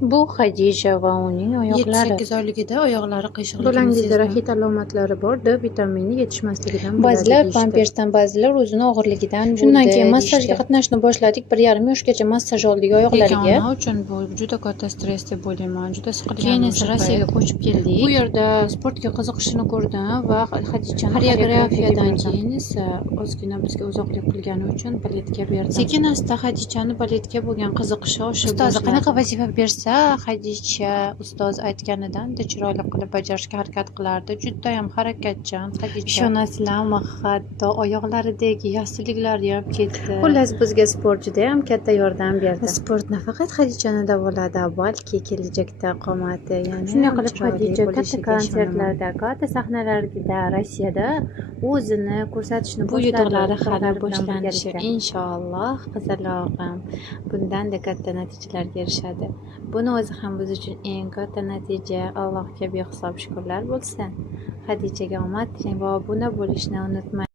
Bu Xadija va uning oyoqlari. 7-8 oyligida oyoqlari qiyshiqligini Bolangizda sezdim. rahit alomatlari bor, D vitamini yetishmasligidan bo'ladi Ba'zilar deyishdi. pampersdan, ba'zilar o'zini og'irligidan Shundan bo'ldi keyin deyishdi. massajga qatnashni boshladik. 1,5 yoshgacha massaj oldik oyoqlariga. Ona uchun bu juda katta stress deb o'ylayman. Juda siqilgan. Keyin esa o'sha Rossiyaga payt. ko'chib keldik. Bu yerda sportga qiziqishini ko'rdim va Xadichani xoreografiyadan keyin esa ozgina bizga uzoqlik qilgani uchun baletga berdim. Sekin asta Xadichani baletga bo'lgan qiziqishi oshib Ustozi boshladi. Qanaqa vazifa bersa, Xadicha ustoz aytganidan-da chiroyli qilib bajarishga harakat qilardi. Juda ham harakatchan Xadicha. Ishonasizlarmi, hatto oyoqlaridek yassiliklari ham ketdi. Xullas, bizga sport juda ham katta yordam berdi. Sport nafaqat Xadichani davoladi, balki kelajakda qomati, ya'ni shunday qilib Xadicha katta konsertlarda, katta sahnalarda Rossiyada o'zini ko'rsatishni boshladi. Bu yutuqlari hali boshlanishi, inshaalloh qizalog'im bundan-da katta natijalarga erishadi. Buni o'zi ham biz uchun eng katta natija. Allohga behisob shukrlar bo'lsin. Xadichaga omad tiling va obuna bo'lishni unutmang.